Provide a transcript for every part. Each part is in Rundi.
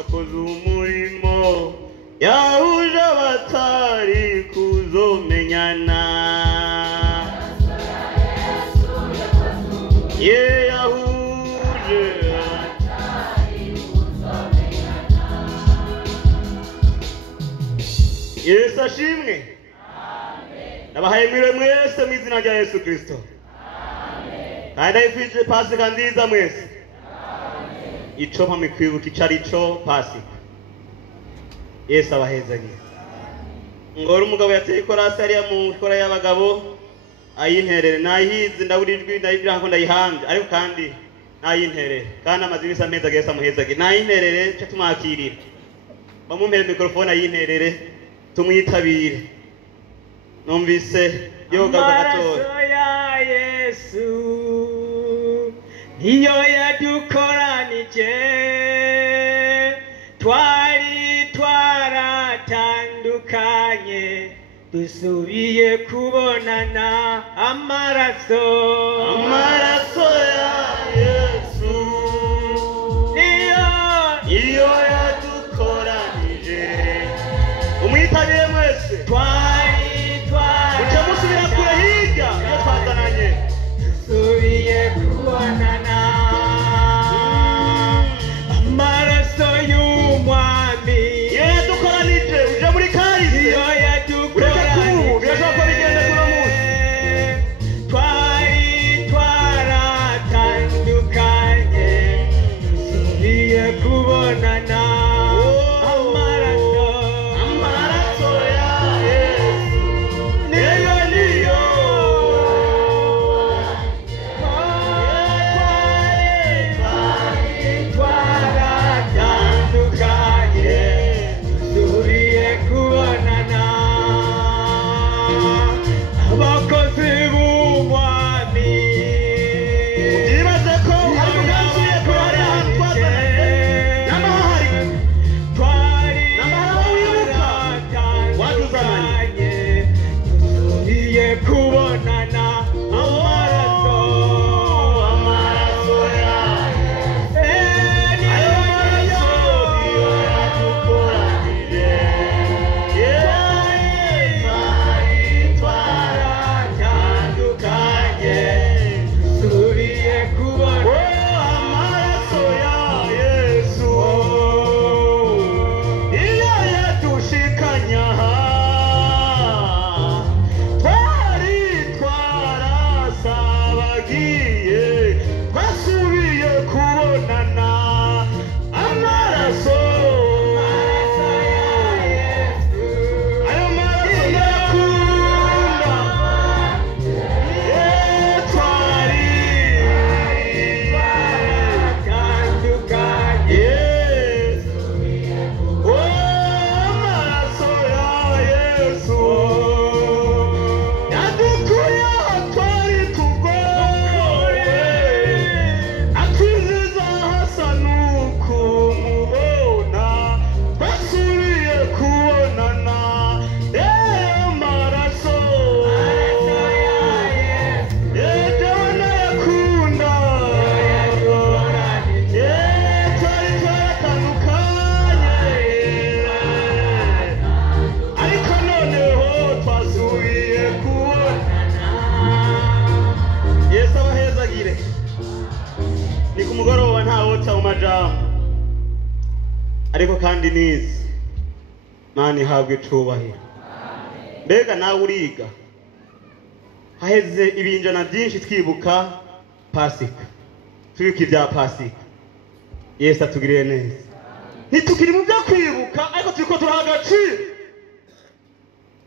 yakoze umurimo yahuje abatari kuzomenyana ye yahuje abatari kuzomenyana. Yesu ashimwe. Nabahaye mwiriwe mwese mu izina rya Yesu Kristo. Kandi ndayifuje Pasika nziza mwese. Ico mpamwe kwibuka icari ico Pasika. Yesu abahezagiye. Ngora umugabo yateye ikorasi hariya mu kora y'abagabo ayinterere nayihize ndaburijwe ndayibwira ko ndayihambye ariko kandi nayinterere kandi amazi bisa meza Yesu amuhezagiye nayinterere cyo tumakirira. Bamumpere mikrofone ayinterere tumwitabire. Numvise yoga gatoya. Amaraso ya Yesu niyo yadukoranije twari twaratandukanye dusubiye kubonana. Amaraso ya Yesu niyo yadukoranije. Umwitabire mwese uca musubira kure hirya iyo twazananye dusubiye kubonana. Amaraso y'umwami yadukoranije uje muri kahise niyo yadukoranije birashoboka ko bigenda kuno munsi twari twaratandukanye dusubiye kubonana. amaraso ya Yesu niyo twaratandukanye dusubiye kubonana. Abakozi b'umwami Ndibaze ko ari mugansuye ko hari ahantu twazananye n'amahari twari waduzananye dusubiye kubonana. amaraso ya yadukoranije twaratandukanye dusubiye kubonana. amaraso ya Yesu iyo yadushikanya twari twarasabagiye twasubiye kubonana. Amaraso ayo maraso ndakunda twari amaraso ya Yesu yadukuye aho twari tugoye atwiziza hasa n'ukumubona twasubiye kubonana. Amaraso jewe ndayakunda twari twaratandukanye ariko noneho twasubiye kubonana. Yesu abahezagire. Ni ku mugoroba ntawota mu majambo ariko kandi nizi Mana ihabwe icubahiro. Mbega nawe uriga haheze ibinjana byinshi twibuka Pasika twibuka ibya Pasika. Yesu atugirire neza. Ntitukiri mu byo kwibuka ariko turiko turaha agaciro.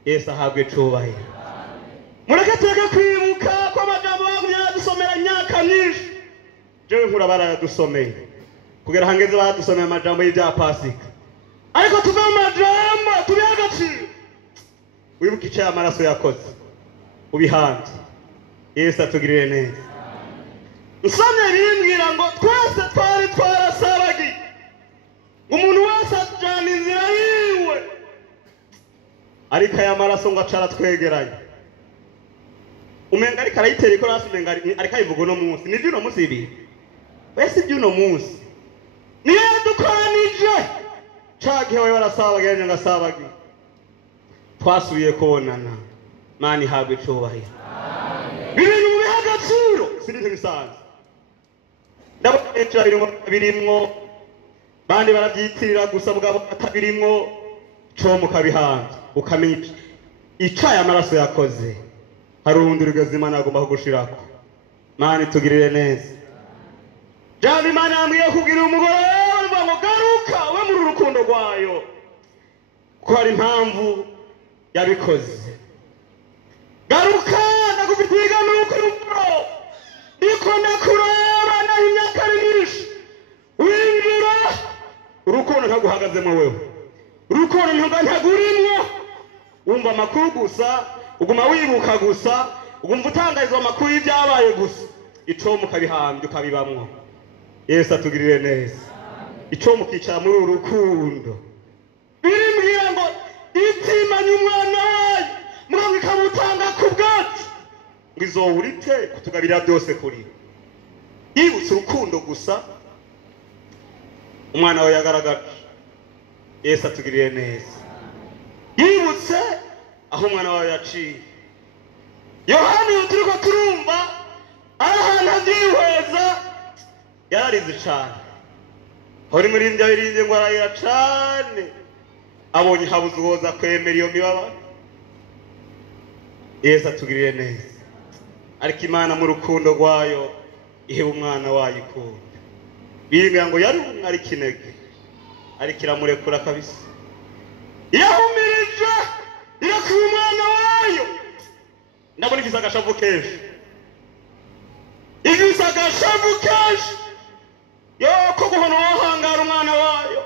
Yesu ahabwe icubahiro. Mureke tureke kwibuka ko amajambo bagumye baradusomera imyaka myinshi. Jewe nkura baradusomeye kugera hangeze baradusomeye amajambo y'ibya Pasika ariko tuve mu majambo tubihe agaciro. Wibuka icyo amaraso yakoze ubihanje. Yesu atugirire neza. Nsomye bimbwira ngo twese twari twarasabagiye umuntu wese ajana inzira yiwe ariko aya maraso ngo acara twegeranye. Umenga ariko arayitera ikorasi umenga ariko ayivuga uno munsi ni by'uno munsi ibi wese by'uno munsi niyo yadukoranije cagihe wawe warasabagiranye ngasabagi twasubiye kubonana mani habwe icubahiro ibintu biha agaciro sinite bisanzwe ndabona birimwo bandi barabyitirira gusa bwabo atabirimwo co mukabihanza ukamenya icaye amaraso yakoze hari urundi rugazima nagomba kugushirako mani tugirire neza jambo imana yambwiye kubwira umugore ngo garuka we muri urukundo rwayo ko hari impamvu yabikoze garuka ndakubwira nuko urumuro niko ndakureba naho imyaka myinshi winjira urukundo ntaguhagazemo wewe urukundo ntagurimwo wumva amakuru gusa uguma wibuka gusa ugumva utangarizwa amakuru y'ibyabaye gusa ico mukabihambye ukabibamwo Yesu atugirire neza ico mukicara muri urukundo birimbwira ngo itimanye umwana wayo mwangu ikamutanga ku bwacu ngo izowurite kutugabira byose kuri yibutse urukundo gusa umwana wawe yagaragaje Yesu atugirire neza yibutse aho umwana wawe yaciye Yohani turiko turumva ahantu abyihweza yararize cane hori muri ndya birinde ngo arayira cane abonye habuze uwoza kwemera iyo mibabaro Yesu atugirire neza ariko Imana mu rukundo rwayo iheba umwana wayo ikunda biringa ngo yari ari kinege ariko iramurekura kabisa yahumirije irakuba umwana wayo ndabona ifise agashavu kenshi ifise agashavu kenshi yoko guhona wahangara umwana wayo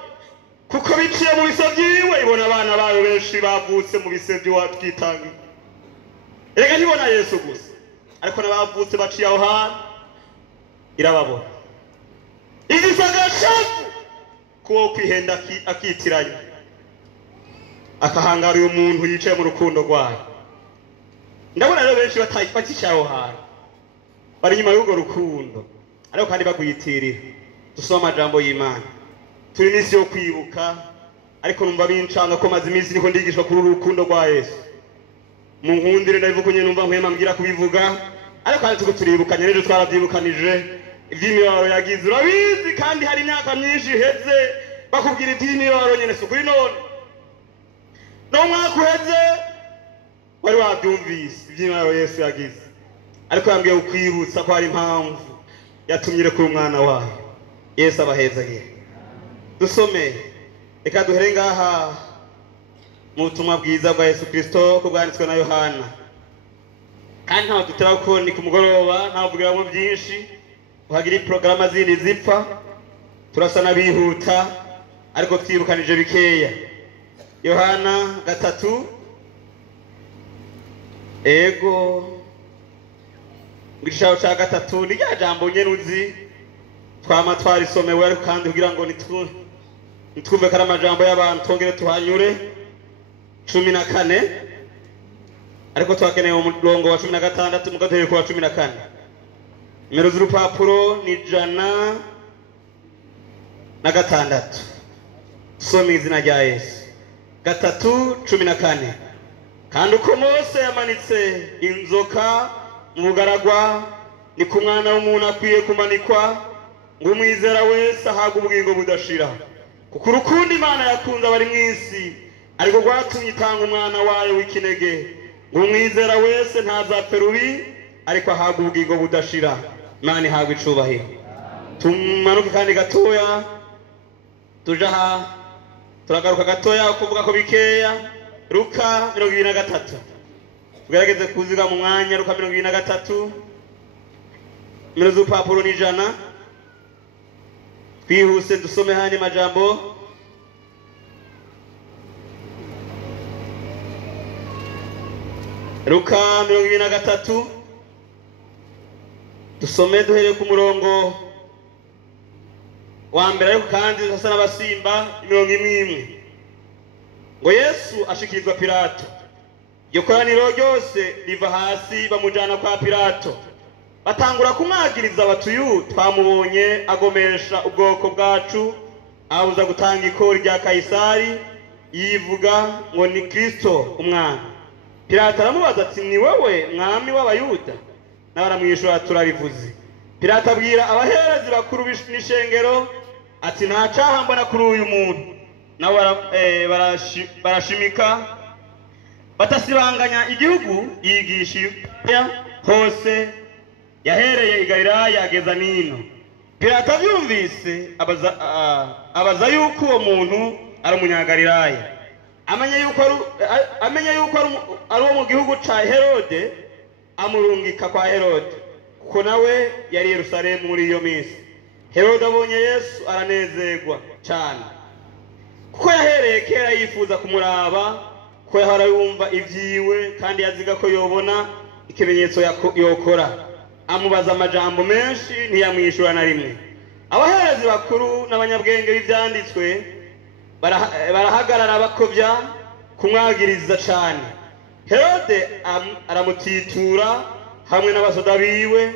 kuko biciye mu bise vyiwe ibona abana bayo benshi bavutse mu bise vy'uwatwitangiye erega ntibona Yesu gusa ariko n'abavutse baciye aho hantu irababona ifise agashavu kuwo kwihenda akitiranye akahangara uyu muntu yicaye mu rukundo rwayo ndabona rero benshi bakicaye aho hantu bari inyuma y'urwo rukundo ariko kandi bagwiyitirira dusoma amajambo y'Imana turi iminsi yo kwibuka ariko numva bincanga ko maze iminsi niko ndigishwa kuri urukundo rwa Yesu mu nkundire ndabivuga nyene numva nkwema mbwira kubivuga ariko kandi tuko turibukanye rero twaravyibukanije ivy'imibabaro yagize urabizi kandi hari imyaka myinshi iheze bakubwira ivy'imibabaro nyene sukuri none no mwaka uheze wari wabyumvise ivy'imibabaro Yesu yagize ariko yambwiye ukwibutsa ko hari impamvu yatumye kuri umwana wayo Yesu abahezagiye dusome reka duhere ngaha mu butumwa bwiza bwa Yesu Kristo ko bwanditswe na Yohana kandi ntaho dutera ko ni ku mugoroba ntavugiramwo byinshi uhagira porogaramu zindi zipfa turasa nabihuta ariko twibukanije bikeya Yohana 3 ego ngishaho ca 3 ni rya jambo nyene uzi twama twarisomewe ariko kandi kugira ngo nitwumve kara amajambo y'abantu twongere tuhanyure 14 ariko twakeneye umurongo wa 16 mugateye ku wa 14 nimero z'urupapuro ni 106 soma izina rya Yesu 3:14 kandi uko Mose yamanitse inzoka mu bugaragwa ni ku mwana w'umuntu akwiye kumanikwa ngo umwizera wese ahabwe ubugingo budashira kuko urukundo Imana yakunze abari mw'isi ariko rwatumye itanga umwana wayo w'ikinege ngo umwizera wese ntazapfe rubi ariko ahabwe ubugingo budashira Imana ihabwe icubahiro tumanuke kandi gatoya tujaha turagaruka gatoya kuvuga ko bikeya Luka 23 tugerageze kuziga mu mwanya Luka 23 nimero z'urupapuro ni 100 twihuse dusome hane majambo Luka 23 dusome duhere ku murongo wa mbere ariko kandi hasa n'abasimba 1 ngo Yesu ashikirizwa Pilato iryo koraniro ryose riva hasi bamujana kwa Pilato batangura kumwagiriza batuyu twamubonye agomesha ubwoko bwacu abuza gutanga ikori rya Kayisari yivuga ngo ni Kristo umwana. Pilato aramubaza ati ni wowe mwami w'abayuda? Nawe aramwishura turarivuze. Pilato abwira abaherezi bakuru b'ishengero ati nta cyaha mbona kuri uyu muntu. Nawe barashimika batasibanganya igihugu yigisha hose yahereye i Galilaya ageza nino. Pilato abyumvise abaza yuko uwo muntu ari umunyagalilaya. Amenya yuko ari uwo mu gihugu ca Herode, amurungika kwa Herode kuko nawe yari Yerusalemu muri iyo minsi. Herode abonye Yesu aranezerwa cyane kuko yahereye kera yifuza kumuraba, ko yahora yumva ivyiwe kandi yaziga ko yobona ikimenyetso yokora. Amubaza amajambo menshi ntiyamwishura na rimwe. Abaherezi bakuru n'abanyabwenge b'ivyanditswe barahagarara bakovya kumwagiriza cyane. Herode aramutitura hamwe n'abasoda biwe,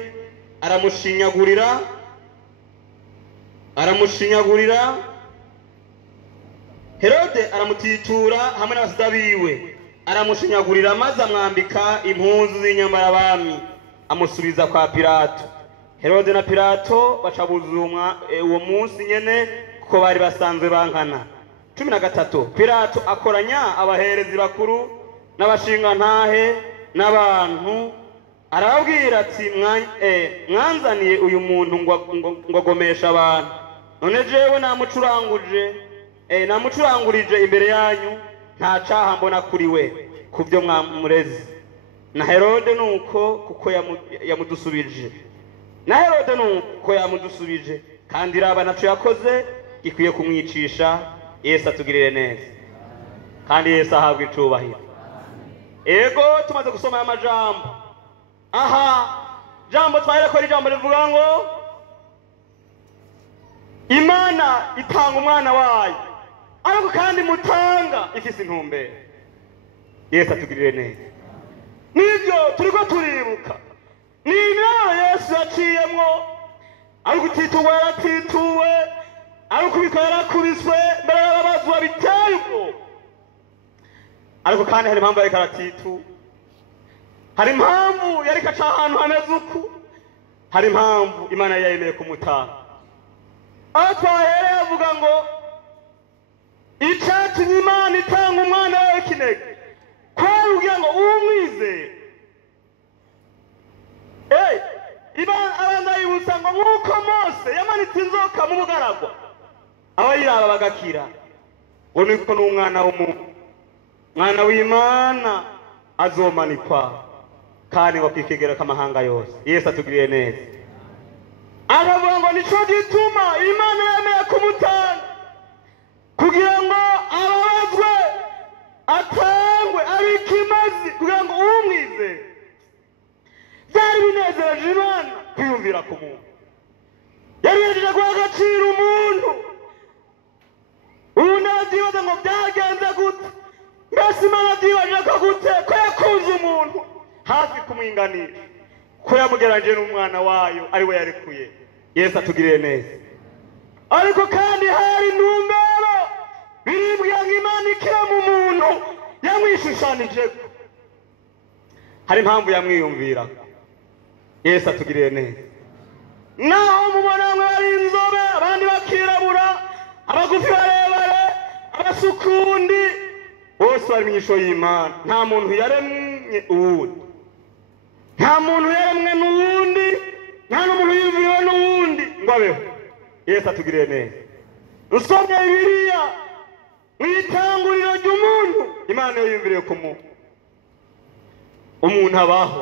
Herode aramutitura hamwe n'abasoda biwe, aramushinyagurira maze amwambika impuzu z'inyambarabami amusubiza kwa Pilato. Herode na Pilato bacabuza uwo munsi nyene kuko bari basanzwe bankana. 13 Pilato akoranya abaherezi bakuru n'abashingantahe n'abantu, arababwira ati mwanzaniye uyu muntu ngo agomesha abantu. None jewe namucurangurije imbere yanyu, nta cyaha mbona kuri we kubyo mwamureze. Na Herode nuko kuko yamudusubije kandi raba naco yakoze gikwiye kumwicisha. Yesu atugirire neza kandi Yesu ahabwe icubahiro. Ego tumaze gusoma aya majambo, aha jambo twahera ko ijambo rivuga ngo Imana itanga umwana wayo, ariko kandi mutanga ifise intumbero. Yesu atugirire neza. Nibyo turiko turibuka ni imyaro Yesu yaciyemwo, ari gutituwe yaratituwe, ari kubikora yarakubiswe, mbere y'ababazwa biteye ubwoba. Ariko kandi hari impamvu yariko aratitu, hari impamvu yariko aca ahantu hameze uku, hari impamvu Imana yayemeye kumutanga. Aho twahereye avuga ngo icatumye Imana itanga umwana wawe w'ikinege kwari kugira ngo umwizere. Abana yibutsa ngo nk'uko Mose yamanitse inzoka mu bugaragwa abayiraba bagakira, ngo niko n'umwana w'umuntu, mwana w'Imana azomanikwa kandi ngo kwikegereka amahanga yose. Yesu atugiriye neza. Aravuga ngo nico gituma Imana yemeye kumutanga kugira ngo ababazwe atangwe abikimazi kugira ngo umwizere. Byari binezereje Imana kwiyumvira ku muntu, yari yejeje guha agaciro umuntu. Ubu nabyibaza ngo byagenze gute, mbese Imana byibaje ko gute ko yakunze umuntu hafi kumwinganira, ko yamugereranyije n'umwana wayo ari we yarekuye. Yesu atugirire neza. Ariko kandi hari intumbero biribwira ngo Imana ikira mu muntu yamwishushanije, hari impamvu yamwiyumvira. Yesu atugirire neza. Naho mubona bamwe bari inzobe, abandi bakirabura, abagufi barebare, abasukundi, bose bari mu ishusho y'Imana. Nta muntu yaremwe uwundi, nta muntu yaremwe n'uwundi, nta n'umuntu yiyumviriwe n'uwundi ngo abeho. Yesu atugirire neza. Usomye Bibiliya mu itanguriro ry'umuntu, Imana yiyumviriye ku muntu. Umuntu abaho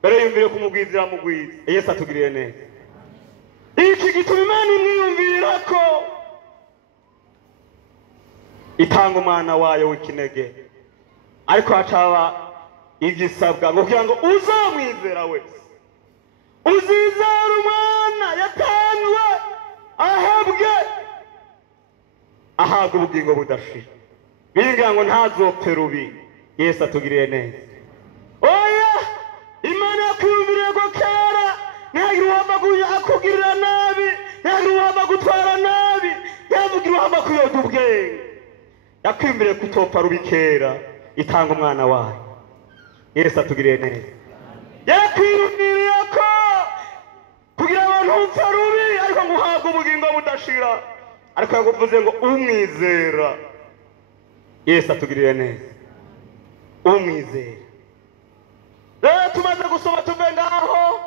mbere yiyumviriye kumugwizira mugwiza. Yesu atugirire neza. Iki gituma Imana imwiyumvira ko itanga umwana wayo w'ikinege, ariko hacaba igisabwa ngo kugira ngo uzamwizera wese, uzizera umwana yatanzwe ahabwe ubugingo budashira, biringira ngo ntazopfe rubi. Yesu atugirire neza. Oya, Imana yakwiyumviriye ko kera ntihagire uwapfa akugirira nabi, ntihagire uwapfa gutwara nabi, yavugira uhamba kuyoda ubwenge yakwimbire kutopfa rubikera itanga umwana wayo. Yesu atugiriye neza. Yakwibwiriye ko kugira abantu upfa rubi ariko ngo uhabwe ubugingo budashira, ariko yaguvuze ngo umwizera. Yesu atugiriye neza. Umwizera. Rero tumaze gusoma tuve ngaho,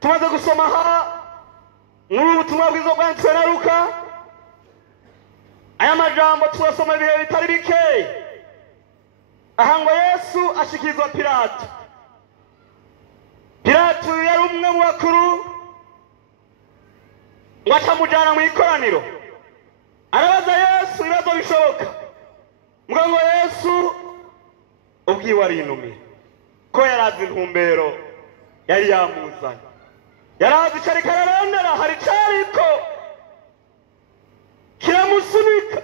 tumaze gusoma aha muri ubutumwa bwiza bwanditswe na Luka. Aya majambo twasoma ibihe bitari bike. Aha ngo Yesu ashikizwa Pilato. Pilato yari umwe mu bakuru, ngo acamujana mu ikoraniro arabaza Yesu ibibazo bishoboka. Mbwa ngo Yesu ubwiwe arinumira ko yarazi intumbero yari yamuzanye, yarazi icyo ariko ararondera, hari icyariko kiramusunika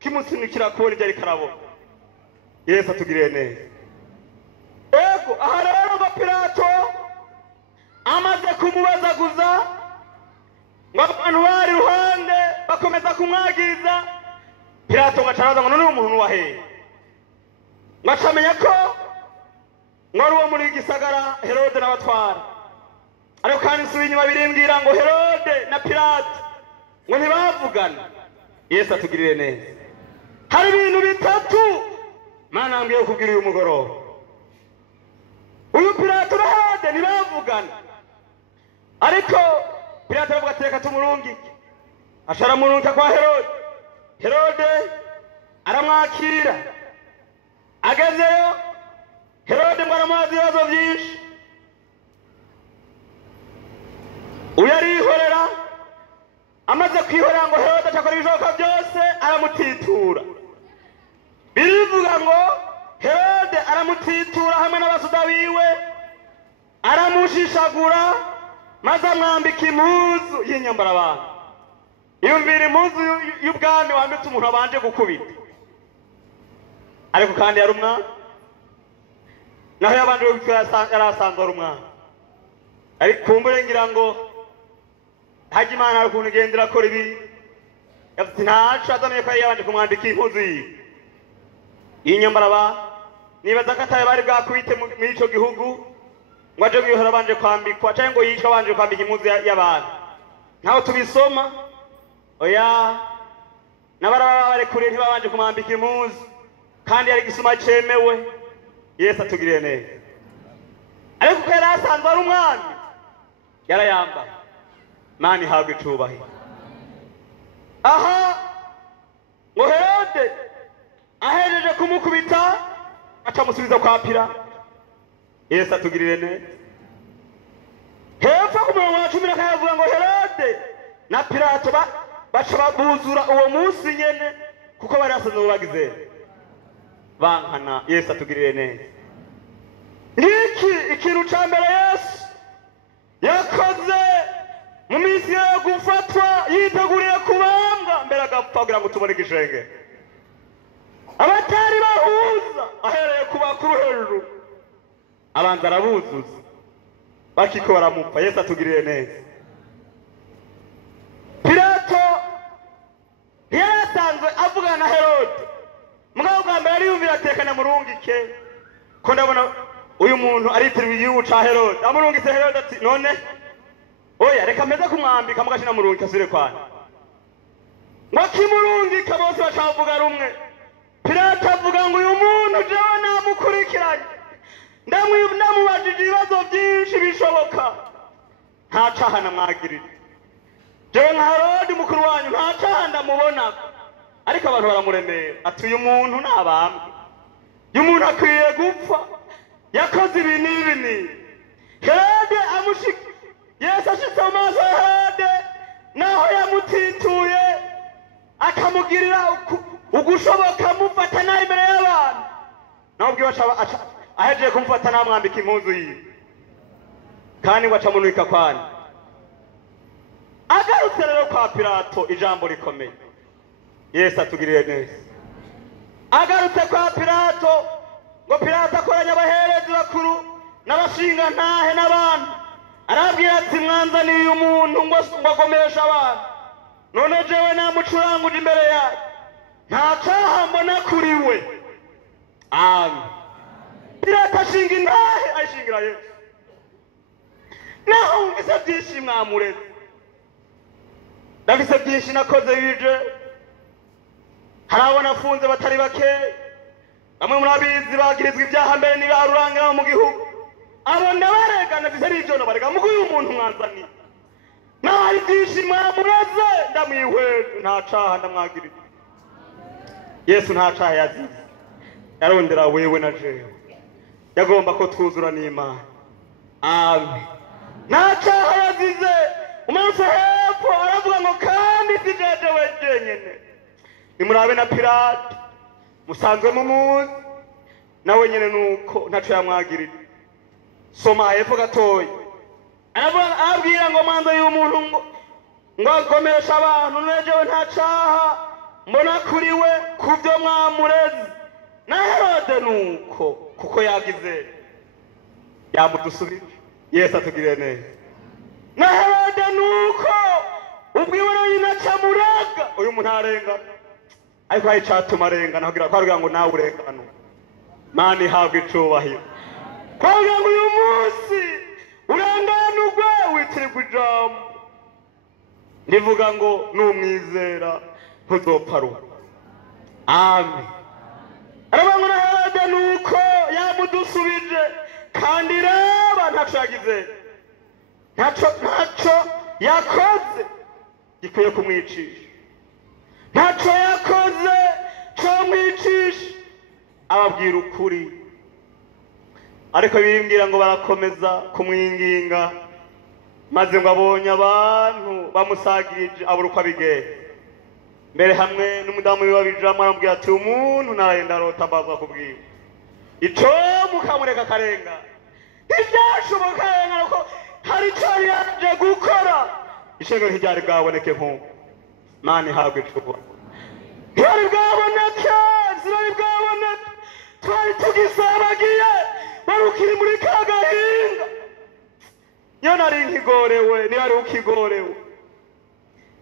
kimusunikira kubona ibyo ariko arabona. Yesu atugiriye neza. Ego aha rero ngo Pilato amaze kumubazaguza, ngo abantu bari iruhande bakomeza kumwagiriza, Pilato ngo acaraza ngo none umuntu wahehe, ngo acamenya ko ngo ari uwo muri gisagara Herode n'abatwara. Ariko kandi nsubiye inyuma birimbwira ngo Herode na Pilato ngo ntibavugana. Yesu atugirire neza. Hari ibintu bitatu Mana ngiye kubwira uyu mugoroba. Uyu Pilato na Herode ntibavugana, ariko Pilato aravuga ati reka tumurungike. Asharamurungika kwa Herode. Herode aramwakira. Agezeyo Herode ngo aramubaza ibibazo byinshi. Uyu arihorera, amaze kwihorera ngo Herode acakora ibishoboka byose aramutitura. Birivuga ngo Herode aramutitura hamwe n'abasuda biwe, aramushishagura maze amwambika impuzu y'inyambara abantu. Iyumvira impuzu y'ubwami wambitse umuntu abanje gukubita, ariko kandi yari umwana, naho yabanje gukubita yari asanzwe ari umwana. Ariko kumbure ngira ngo hajya Imana hari ukuntu igenda irakora ibi. Yavuze ntaco azamenye ko yari yabanje kumwambika impuzu y'inyambara abantu. Nibaza ko ataye bari bwakubite muri ico gihugu ngo aje kwihora abanje kwambikwa cyangwa ngo yicwa abanje kwambika impuzu y'abantu. Ntaho tubisoma. Oya, n'abaraba barekuriye ntibabanje kumwambika impuzu, kandi yari gisuma cemewe. Yesu atugiriye neza. Ariko ko yari asanzwe ari umwami yarayambaye. Mana ihabwe icubahiro. Aha ngo Herode ahejeje kumukubita acamusubiza kwa Pilato. Yesu atugirire neza. Hepfo ku murongo wa 10 akavuga ngo Herode na Pilato baca babuzura uwo munsi nyene kuko bari asanzwe bagize bankana. Yesu atugirire neza. Niki ikintu ca mbere Yesu yakoze mu minsi yo gufatwa, yiteguriye kubambwa mbere agapfa kugira ngo tubone igishenge. Abatari bahuza ahereye ku bakuru hejuru abanza arabuzuza bakiko baramupfa. Yesu atugirire neza. Pilato yarasanzwe avugana na Herode, mugabo bwa mbere ariyumvira atekana murungike ko ndabona uyu muntu aritiriwe igihugu ca Herode. Amurungitse Herode ati none oya reka meze kumwambika mugashina murungika asubire kwana. Ngo kimurungika bose bacavuga rumwe. Pilato avuga ngo uyu muntu jewe namukurikiranye, ndamubajije ibibazo byinshi bishoboka, nta caha namwagirira. Jewe nka Herode mukuru wanyu nta caha ndamubona, ariko abantu baramuremera ati uyu muntu nabambwe, uyu muntu akwiye gupfa, yakoze ibi n'ibi n'ibi. Herode amushika. Yesu ashitse mu maso ya Herode, naho yamutituye akamugirira ugushoboka mufata nabi imbere y'abantu, naho ubwiwe ahejeje kumufata namwambika impuzu yiwe, kandi ngo acamunuika kwani. Agarutse rero kwa Pilato ijambo rikomeye. Yesu atugirire neza. Agarutse kwa Pilato ngo Pilato akoranya abaherezi bakuru n'abashinga ntahe n'abantu, arabwira ati mwanzaniye umuntu ngo agomesha abantu. none jewe namucuranguje imbere yayo nta cyaha mbona kuri we. Amen. Pilato ashinga intahe ayishingira Yesu. Naho wumvise byinshi mwamureze, ndafise byinshi nakoze bije, hari abo nafunze batari bake, bamwe murabizi bagirizwa ibyaha mbere n'ibaruranga mu gihugu, abo ndabarega ndafise n'ibyo nabarega mugo uyu muntu mwanzaniye naho hari byinshi mwamureze ndamwihweje nta caha ndamwagirira. Yesu nta caha yazize, yarondera wewe na jewe, yagomba ko twuzura n'Imana. Amen. Nta caha yazize. Umunsi hepfo aravuga ngo kandi si jewe jenyene, nimurabe na Pilato musanzwe mumuzi nawe nyene nuko ntaco yamwagirira. Soma hepfo gatoya, aravuga abwira ngo mwanzo y'umuntu ngo agomesha abantu, nejewe nta caha mbona kuri we kubyo mwamureze. Na Herode nuko kuko yagize yamudusubije. Yesu atugirire neza. Na Herode nuko ubwiwe no yinaca muraga uyu muntu arengana, ariko hari catuma arengana kugira kwarugira ngo nawe urengana. Mani ihabwe icubahiro. Kwarugira ngo uyu munsi urenganurwe witirirwa ijambo, ndivuga ngo numwizera ntuzopfa ruba. Amen. Aravuga ngo na Herode nuko yamudusubije kandi reba ntaco yagize, ntaco yakoze gikwiye kumwicisha, ntaco yakoze co mwicisha. Ababwira ukuri, ariko bimbwira ngo barakomeza kumwinginga, maze ngo abonye abantu bamusagirije abura uko abigenda. Mbere hamwe n'umudamu wiwe wabijamwe aramubwira ati umuntu narayenda arota mbazwa kubwira ico mukamureka karenga. Ntibyashoboka yengana ko hari ico yaje gukora, ishengero ntiryari bwaboneke nk'uko. Mani ihabwe icubahiro. Ntihari bwaboneke, sinari bwaboneke, twari tugisabagiye barukiri muri ka gahinga. Iyo nari nkigorewe nihari ukigorewe.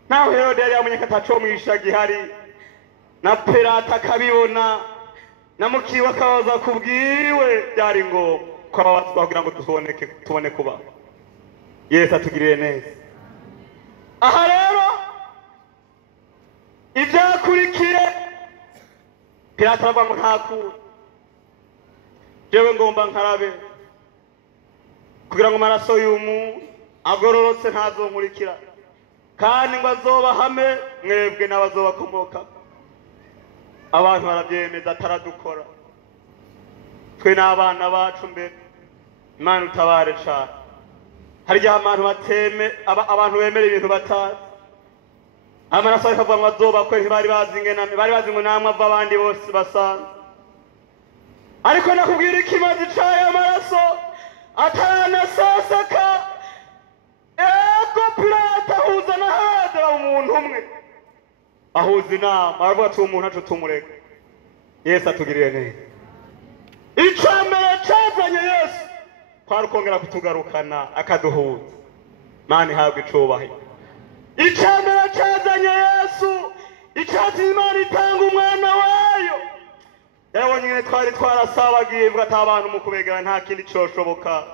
Naho Herode yari yamenye ko ataco mwisha gihari, na Pilato akabibona, na mukiwe akabaza kubwiwe, byari ngo kwabazwa kugira ngo tubone kuba. Yesu atugirire neza. Aha rero ibyakurikiye, Pilato aravuga ngo ntakure, jewe ngomba nkarabe kugira ngo amaraso y'umuntu agororotse ntazonkurikira, kandi ngo azobahame mwebwe n'abazobakomoka. Abantu barabyemeza ataradukora, twe n'abana bacu mbere. Imana utabare cane. Hari igihe abantu bemera ibintu batazi. Amaraso ariko avuga ngo azobakwe, ntibari bazi ingename, bari bazi ngo namwe ava abandi bose basanzwe. Ariko nakubwira ikimazi c'ayo maraso ataranasasaka, ego Pilato ahuza na Herode umuntu umwe, ahuza inama aravuga ati umuntu aco tumureka. Yesu atugirire neza. Ico mbere cazanye Yesu kwari ukongera kutugarukana akaduhuza. Mani ihabwe icubahiro. Ico mbere cazanye Yesu, icatuma Imana itanga umwana wayo. Yarabonye nyene twari twarasabagiye ivuga ati abantu mu kubegera nta kindi coshoboka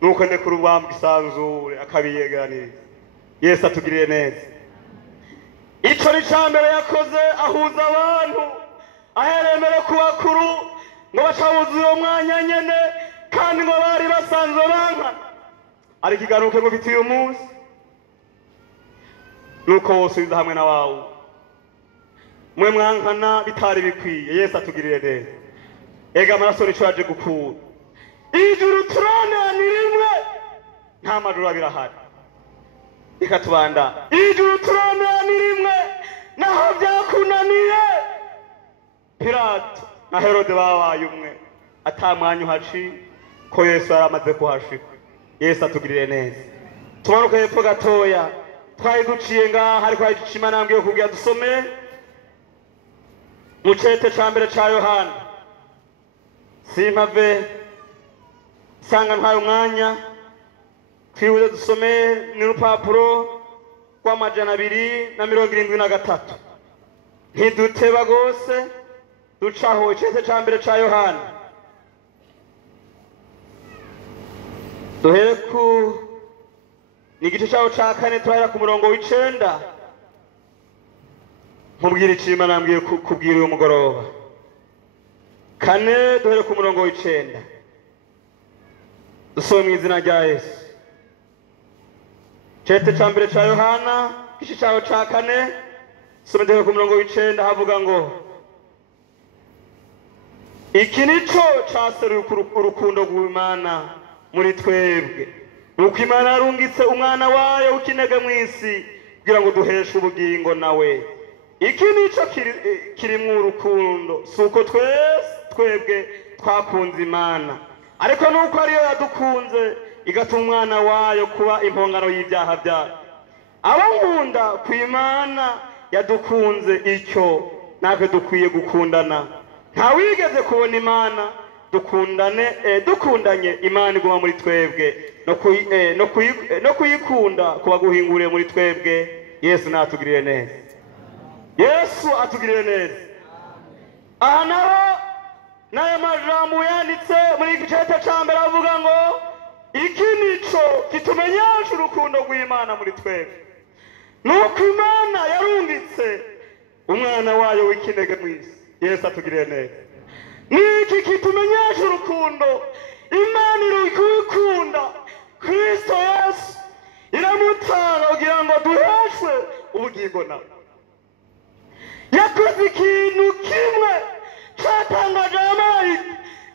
nuko ndekura ubwambwe isanzure akabiyegeraniriza. Yesu atugirire neza. Ico ni ca mbere yakoze, ahuza abantu ahereye mbere ku bakuru ngo bacabuze uwo mwanya nyene, kandi ngo bari basanzwe bankana. Ariko igaruke ngo mfite uyu munsi nuko wose uza hamwe na wawe mwe mwankana bitari bikwiye. Yesu atugirire neza. Ega amaraso nico yaje gukura. Ijuru turone ni rimwe, nta majuru abiri ahari. Reka tubanda. Ijuru turone ni rimwe, naho byakunaniye Pilato na Herode babaye umwe, atamwanya uhaci ko Yesu yaramaze kuhashika. Yesu atugirire neza. Tumanuke hepfo gatoya, twari duciye ngaha ariko hari icima nambwiye kugira dusome mu cete ca mbere ca Yohana. Simpave sanga ntwaye umwanya, twibuze dusome n'urupapuro rw'amajana 273 ntiduteba gose ducaho icete ca mbere ca Yohana duhere ku n'igice cyaho ca kane turahera ku murongo w'9 nkubwira icima nambwiye kubwira uyu mugoroba kane duhere ku murongo w'9 dusome mu izina rya Yesu icete ca mbere ca Yohana igice cyaho ca kane some duhere ku murongo w'9 havuga ngo iki nico caseruye urukundo rw'Imana muri twebwe nuko Imana yarungitse umwana wayo ukinege mw'isi kugira ngo duheshe ubugingo nawe iki nico kirimwo urukundo suko twebwe twakunze Imana ariko nuko ariyo yadukunze igatuma umwana wayo kuba impongano y'ibyaha byayo abankunda ku Imana yadukunze icyo natwe dukwiye gukundana nta wigeze kubona Imana dukundanye Imana iguma muri twebwe no kuyikunda kuba guhinguriye muri twebwe Yesu natugirire neza Yesu atugirire neza aha naho n'aya majambo yanditse muri igicete ca mbere avuga ngo iki nico kitumenyesha urukundo rw'Imana muri twebwe nuko Imana yarungitse umwana wayo w'ikinege mw'isi Yesu atugirire neza niki kitumenyesha urukundo Imana irukunda Kristo Yesu iramutanga kugira ngo duheshwe ubugingo nawe yakoze ikintu kimwe cyatangaje amarayika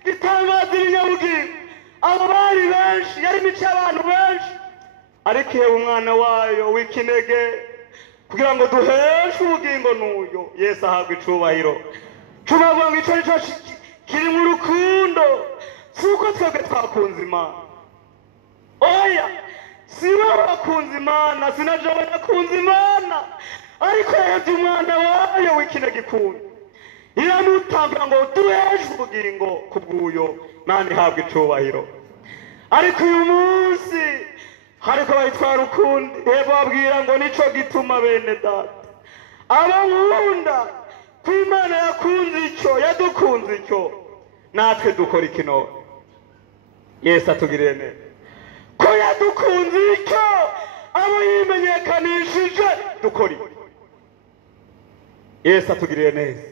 gitangaza ibinyabugingo abo bari benshi yari imico y'abantu benshi ariko yewe umwana wayo w'ikinege kugira ngo duheshe ubugingo n'uyo Yesu ahabwa icubahiro tubavuga ngo ico nico kiri mu rukundo suko twebwe twakunze Imana oya siwe wakunze Imana sinajewe nakunze Imana ariko yahevye umwana wayo w'ikinege ikunda iramutambira ngo duheshe ubugingo kubw'uyo Imana ihabwa icubahiro ariko uyu munsi hariko bayitwara ukundi hebo babwira ngo nico gituma bene data abankunda ko Imana yakunze icyo yadukunze icyo natwe dukora ikino Yesu atugirire neza ko yadukunze icyo abo yimenyekanishije dukora iki Yesu atugirire neza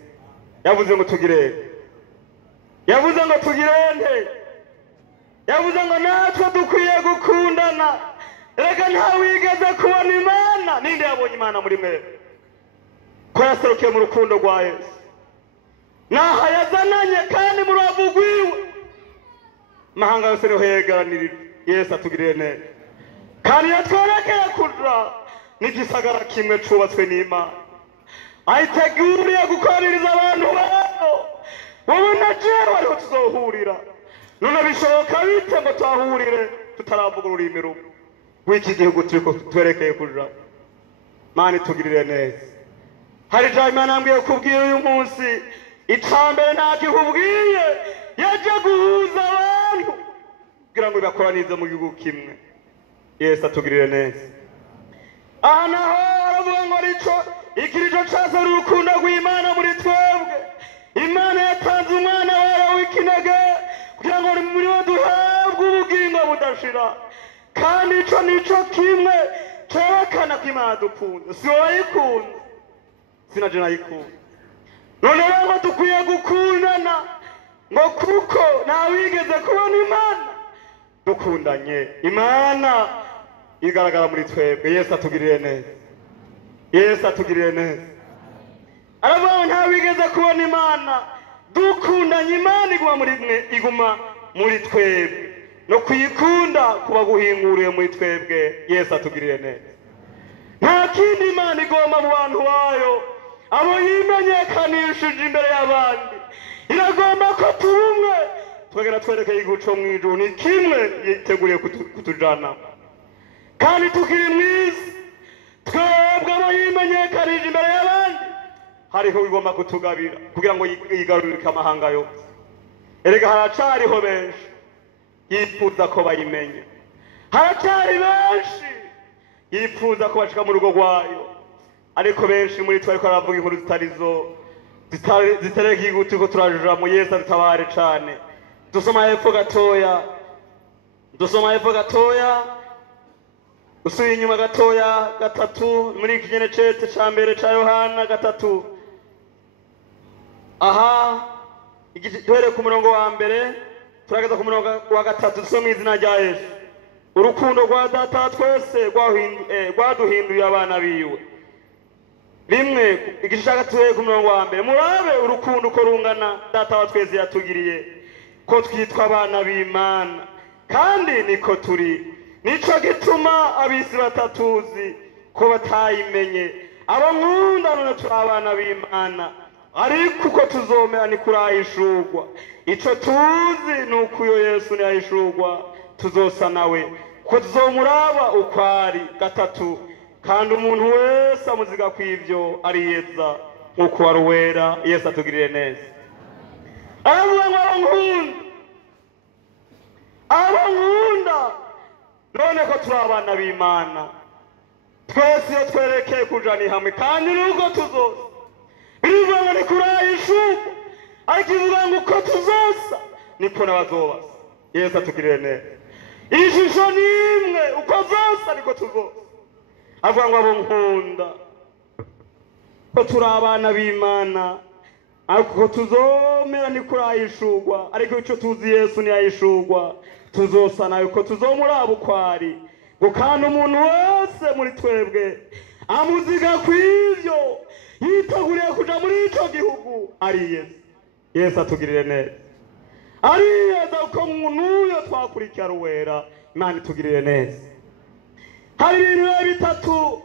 yavuze ngo tugire yavuze ngo tugirente yavuze ngo natwe dukwiye gukundana reka nta wigeze kubona Imana ninde yabonye Imana muri mwebwe ko yaserukiye mu rukundo rwa Yesu naho yazananye kandi mu rubavu rwiwe mahanga yose niho yegeranirira Yesu atugirire neza kandi yatwerekeye kuja n'igisagara kimwe cubatswe n'Imana ayiteguriye gukorereza abantu babo wowe na jewe ariho tuzohurira none bishoboka bite ngo twahurire tutaravuga ururimi rumwe w'iki gihugu turiko twerekeye kuja Mana itugirire neza hari ijambo Imana yambwiye kubwira uyu munsi icambere ntacyo ikubwiye yaje guhuza abantu kugira ngo bakoranize mu gihugu kimwe Yesu atugirire neza aha naho aravuga ngo arico ikirico case urukundo rw'Imana muri twebwe Imana yatanze umwana wayo w'ikinege kugira ngo muri wo duhabwe ubugingo budashira kandi ico nico kimwe cerekana ko Imana dukunze si wayikunze sinaje nayikunze none rero dukwiye gukundana ngo kuko ntawigeze kubona Imana dukundanye Imana igaragara muri twebwe Yesu atugirire neza Yesu atugirire neza aravuga ntawigeze kubona Imana dukundanye Imana iguma muri twebwe no kuyikunda kuba guhinguriye muri twebwe Yesu atugirire neza nta kindi Imana igomba mu bantu bayo abo yimenyekanishije imbere y'abandi iragomba ko tubumwe twegera twerekeye igihugu co mw'ijuru ni kimwe yiteguriye kutujana kandi tukiri mw'isi twebwe abo yimenyekanije imbere y'abandi hariho igomba kutugabira kugira ngo yigarurike amahanga yose erega haracariho benshi yifuza ko bayimenye haracari benshi yifuza ko bashika mu rugo rwayo, ariko benshi muri twe ariko aravuga inkuru zitareka igihugu turiko turajura mu Yesu adutabare cane. Dusoma hepfo gatoya usuye inyuma gatoya gatatu muri iki cete ca mbere ca Yohana gatatu. Aha duhere ku murongo wa mbere turageza ku murongo wa gatatu. Dusome izina rya Yesu. Urukundo rwa Data twese rwaduhinduye abana biwe. Rimwe igice cya gatatu ku murongo wa mbere. Murabe urukundo uko rungana Data wa twese yatugiriye, ko twitwa abana b'Imana, kandi niko turi. Nico gituma abisi batatuzi ko batayimenye. Abo nkunda none turi abana b'Imana, ariko uko tuzomera ni kurahishurwa. Ico tuzi ni uko uyo Yesu niyahishurwa tuzosa nawe, ko tuzomuraba ukwari. Gatatu, kandi umuntu wese amuziga kw'ivyo ariyeza nk'uko wari uwera. Yesu atugirire neza. Aravuga ngo abo nkunda none ko turi abana b'Imana, twese iyo twerekeye kujana hamwe, kandi nuko tuzosa. Birivuga ngo ni kurahishurwa, ariko ivuga ngo uko tuzosa niko n'abazobasa. Yesu atugirire neza. Ishusho ni imwe, uko zosa niko tuzosa. Avuga ngo abo nkunda ko turi abana b'Imana, ariko tuzomera ni kurahishurwa, ariko ico tuzi Yesu niyahishurwa tuzosa nawe, ko tuzomuraba ukwari. Ngo kandi umuntu wese muri twebwe amuziga kw'ivyo yitaguriye kuja muri ico gihugu ariyeza. Yesu atugirire neza. Ariyeza ko n'uyo twakurikira ruwera. Imana itugirire neza. Hari ibintu bitatu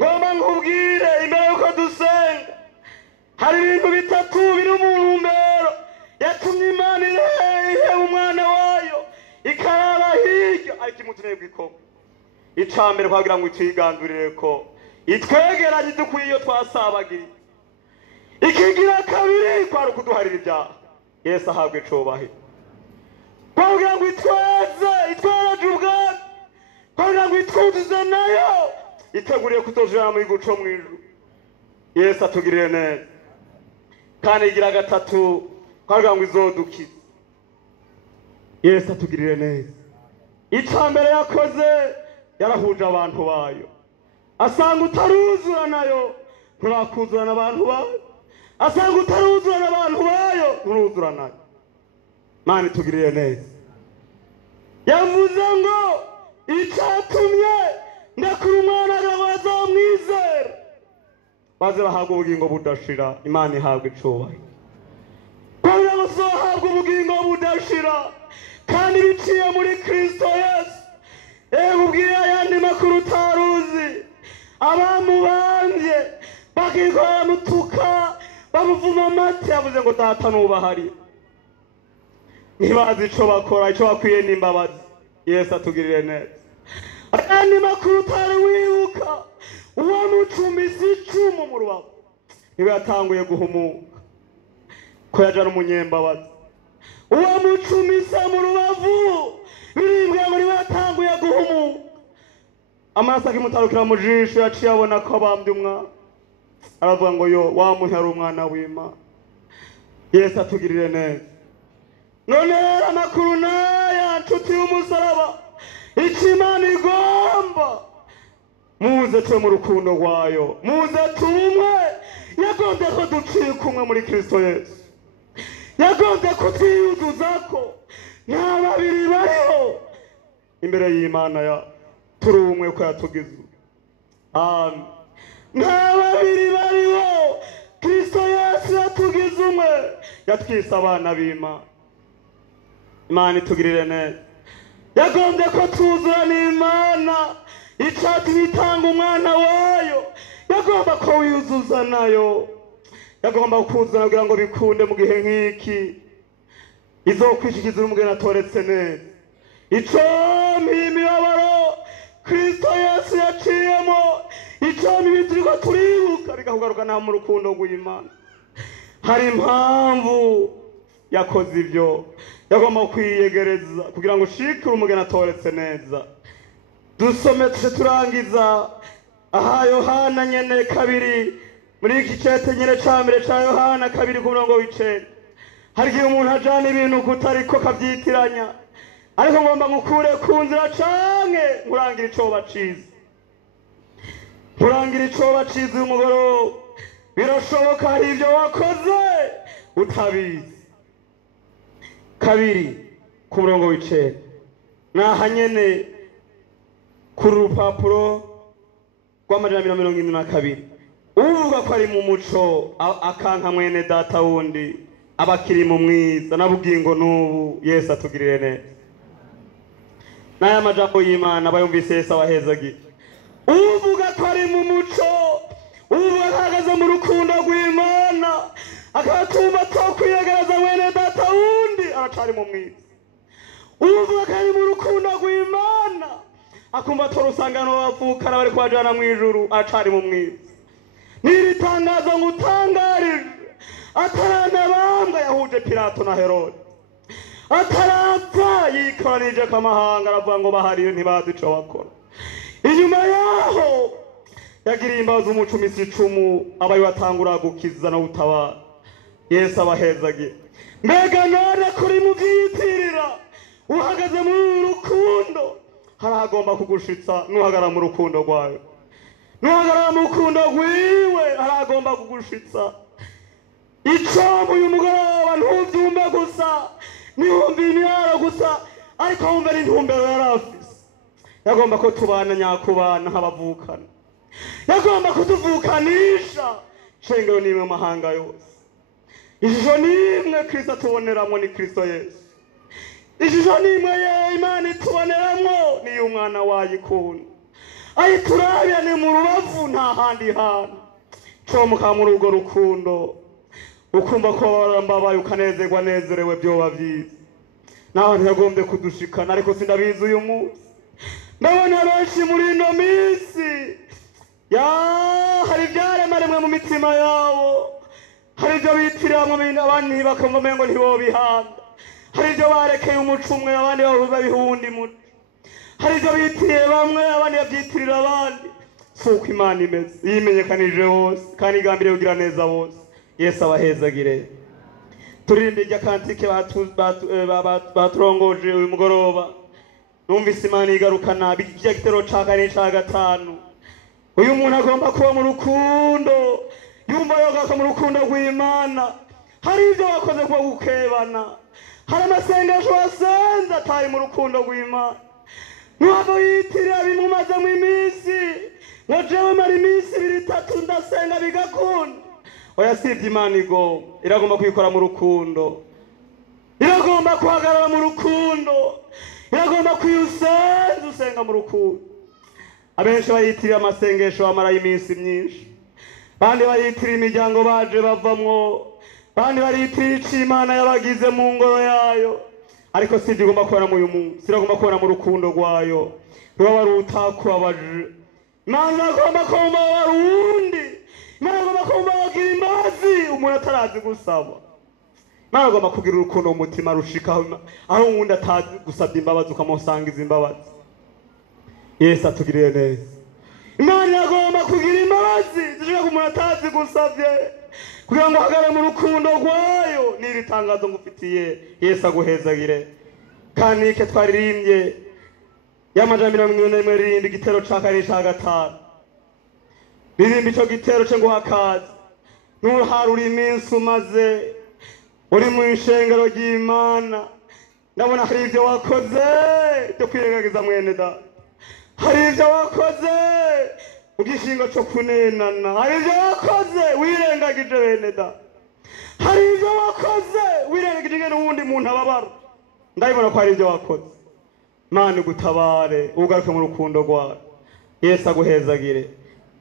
ngomba nkubwire imbere yuko dusenga. Hari ibintu bitatu biri mu ntumbero yatumye Imana ihe umwana wayo ikaraba hirya, ariko imutumye bw'ikoko. Ica mbere kugira ngo itwiganzurire ko itwegeranye dukwiye iyo twasabagiriye. Ikigira kabiri kwari ukuduharira ibyaha. Yesu ahabwe icubahiro. Kugira ngo itwaraje ubwami, kugira ngo itwuzuze nayo, iteguriye kutuzurana mu gihugu co mw'ijuru. Yesu atugirire neza. Kandi igira gatatu kugira ngo izodukize. Yesu atugirire neza. Ica mbere yakoze yarahuje abantu bayo, asanga utaruzura nayo nturakuzurana abantu bayo, asanga utaruzurana abantu bayo nturuzura nayo. Mana itugirire neza. Yavuze ngo icatumye ndakura umwana ngo bazomwizera baze bahabwa ubugingo budashira. Imana ihabwe icubahiro. Kugira ngo tuzohabwe ubugingo budashira, kandi biciye muri Kristo Yesu. Ubwiye ayandi makuru utaruzi, abamubambye bakikora mutuka bamuvuma amate, yavuze ngo Data nubahari. Ntibazi ico bakora, ico bakwiye n'imbabazi. Yesu atugirire neza. Ayandi makuru utari wibuka, uwo mucumbisi icumu mu rubavu niwe yatanguye guhumuka, ko yajana umunyembabazi. Uwo mucumisa mu rubavu birimbwa ngo niwe yatanguye guhumuka. Amaraso akimutarukira mu jisho, yaciye abona ko abambye umwana. Aravuga ngo yo wamuhe ari umwana w'Imana. Yesu atugirire neza. None amakuru naya nshuti y'umusaraba, ico Imana igomba muze twe mu rukundo rwayo, muze tumwe. Yagombye ko ducika umwe muri Kristo Yesu. Yagombye kutwiyuzuzako nta babiri bariho imbere y'Imana ya turi umwe ko yatugize. Amen. Nta babiri bariho, Kristo Yesu yatugize umwe, yatwise abana b'Imana. Imana itugirire neza. Yagombye ko tuzura n'Imana, icatumye itanga umwana wayo. Yagomba ko wiyuzuza nayo, yagomba kuzana kugira ngo bikunde mu gihe nk'iki. Izokwishikiza umugeni atoretse neza. Ico imibabaro Kristo Yesu yaciyemo, ico turiko turibuka bigahugaruka na mu rukundo rw'Imana. Hari impamvu yakoze ivyo. Yagomba kwiyegereza kugira ngo ushikire umugeni atoretse neza. dusome tuje turangiza aha Yohana nyene kabiri muri iki cete nyene ca mbere ca Yohana kabiri ku murongo w'icenda. Hari igihe umuntu ajana ibintu kutariko kavyitiranya, ariko ngomba ngukure ku nzira canke nkurangira icoba ciza. Nkurangira icoba ciza uyu mugoroba. Birashoboka hari ivyo wakoze utabizi. Kabiri ku murongo w'icenda. Naha nyene ku rupapuro rw'amajana 72. Uvuga ko ari mu muco akanka mwene data wundi abakiri mu mwiza nabugingo n'ubu Yesu atugirire neza. Naya majambo y'Imana bayumvise Yesu abahezagira. Uvuga ko ari mu muco, uvuga ahagaze mu rukundo rw'Imana, akatumva to kwiyegereza mwene data wundi aracari mu mwiza. Uvuga ko ari mu rukundo rw'Imana, akumva to rusangano bavukana bari kwajana mu ijuru aracari mu mwiza. Niritangazo ngutangarije atarana banga yahuje Pilato na Herode, atarapfa yikoranije kamahanga aravuga ngo bahariyo ntibazi ico bakora. Inyuma yaho yagiriye imbazo umucumisi 10 abaye batangura gukiza no gutabara. Yesu abahezagira. Mbega none kuri mu vyitirira uhagaze mu rukundo haragomba kugushitsa nuhagara mu rukundo rwawe. Nuhagara mu rukundo rwiwe haragomba kugushitsa. Icombo uyu mugoroba ntuvyumve gusa, nihumva imyaro gusa, ariko wumve n'intumbero yarafise. Yagomba ko tubana nyakubana nk'abavukana. Yagomba kutuvukanisha shengero nimwe mahanga yose. Ijisho nimwe Kristo tuboneramwo ni Kristo Yesu. Ijisho nimwe Imana ituboneramwo ni umwana wayikunda. Ayiturabya ni mu rubavu nta handi hantu. Comuka muri urwo rukundo ukumva ko barambabaye ukanezerwa nezerewe byoba vyiza. Naho ntiyagombye kudushikana ariko sindabizi uyu munsi. Ndabona benshi muri ino misi hari ivyaremwe mu mitima yawo, hari ivyo bitiramwo abandi bakumva umengo ntibobihanda, hari ivyo barekeye umuco umwe abandi babihundi muco, hari ivyo bitiriye bamwe abandi bavyitirira abandi. Suko Imana imeze yimenyekanije hose kandi igambiriye kugira neza bose. Yesu abahezagire. Turinde irya kantike baturongoje uyu mugoroba. Numvise Imana igarukana bijya gitero ca kane ca gatanu. Uyu muntu agomba kuba mu rukundo, yumva yoga mu rukundo rw'Imana. Hari ivyo wakoze kuba gukebana, hari amasengesho wasenze atari mu rukundo rw'Imana. Nuhava yitirira bimumaze mu imisi, ngo jewe mara imisi 2-3 ndasenga bigakunda. Oya sivyo Imana igomba, iragomba kwikora mu rukundo, iragomba kuhagarara mu rukundo, iragomba kwiyusenza usenga mu rukundo. Abenshi bayitirira amasengesho bamara iminsi myinshi, bandi bayitirira imiryango baje bavamwo, bandi bayitirira ico Imana yabagize mu ngoro yayo. Ariko sivyo igomba kubona mu uyu munsi, iragomba kubona mu rukundo rwayo. Ruba warutakubabaje, Imana agomba kumva warundi, Imana agomba kumva wagira imbabazi umuntu atarazi gusaba. Imana agomba kugira urukundo mu mutima rushika aho uwundi atazi gusabye imbabazi ukamusangiza imbabazi. Yesu atugirire neza. Imana agomba kugira imbabazi zishika ku muntu atazi gusavye kugira ngo hagare mu rukundo rwayo. Niri tangazo ngufitiye Yesu aguhezagire. Kanike twaririmbye y'amajana 41 igitero ca kane ca gatanu. Ririmba ico gitero cyo nguhakaza. Nuharura iminsi umaze uri mu ishengero ry'Imana. Ndabona hari ivyo wakoze byo kwirengagiza mwene data. Hari ivyo wakoze ugishingo cyo kunenana. Hari ivyo wakoze wirengagije bene data. Hari ivyo wakoze wirengagije n'uwundi muntu ababara. Ndabibona ko hari ivyo wakoze. Mana gutabare ugaruke mu rukundo rwawe. Yesu aguhezagire.